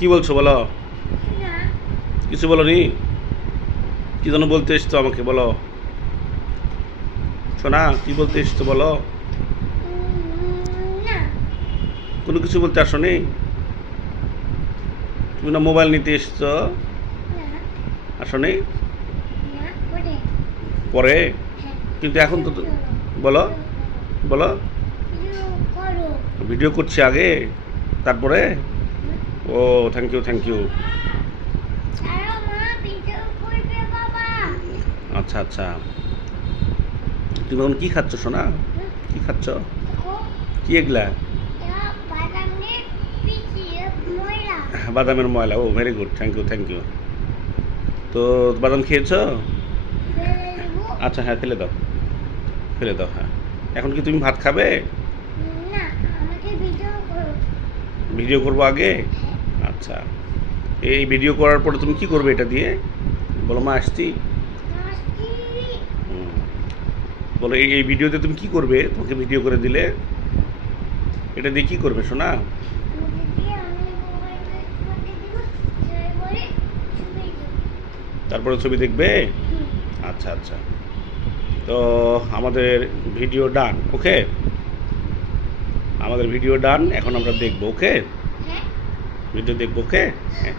কি বলছো বলো? না। কিছু বলো নি? কি যেন বলতে এসছো আমাকে বলো। শোনা কি বলতে এসছো বলো? না। কোনো কিছু বলতে আসো নি? তুমি না মোবাইল নিতে এসছো? না। আসো নি? না পড়ে। পরে? হ্যাঁ। কিন্তু এখন তো বলো বলো। ভিডিও করো। ভিডিও করছি আগে, তারপরে? ও থ্যাংক ইউ থ্যাংক ইউ। আরে মা ভিডিও করবে বাবা। আচ্ছা আচ্ছা, তুমি এখন কি খাচ্ছ সোনা? কি খাচ্ছ? দেখো কি এগুলা? এটা বাদামের পিছিয়ে ময়লা। বাদামের ময়লা, oh very good, thank you thank you. তো বাদাম খেয়েছো? ফেলে দেবো। আচ্ছা হ্যাঁ, ফেলে দাও ফেলে দাও। হ্যাঁ, এখন কি তুমি ভাত খাবে? না আমাকে ভিডিও করো। ভিডিও করবো আগে? আচ্ছা, এই ভিডিও করার পরে তুমি কি করবে এটা দিয়ে? বলো মা আসছি। নাস্তি। হুম, বলো এই এই ভিডিওতে তুমি কি করবে? তোমাকে ভিডিও করে দিলে এটা দিয়ে কি করবে সোনা? আমাকে দিয়ে আমি মোবাইলে ছবি দিব। তারপরে ছবি দিব। তারপরে ছবি দেখবে? হুম। আচ্ছা আচ্ছা, তো আমাদের ভিডিও ডান, ওকে? আমাদের ভিডিও ডান, এখন আমরা দেখবো, ওকে? হ্যাঁ। ভিডিও দেখবো, ওকে? হ্যাঁ।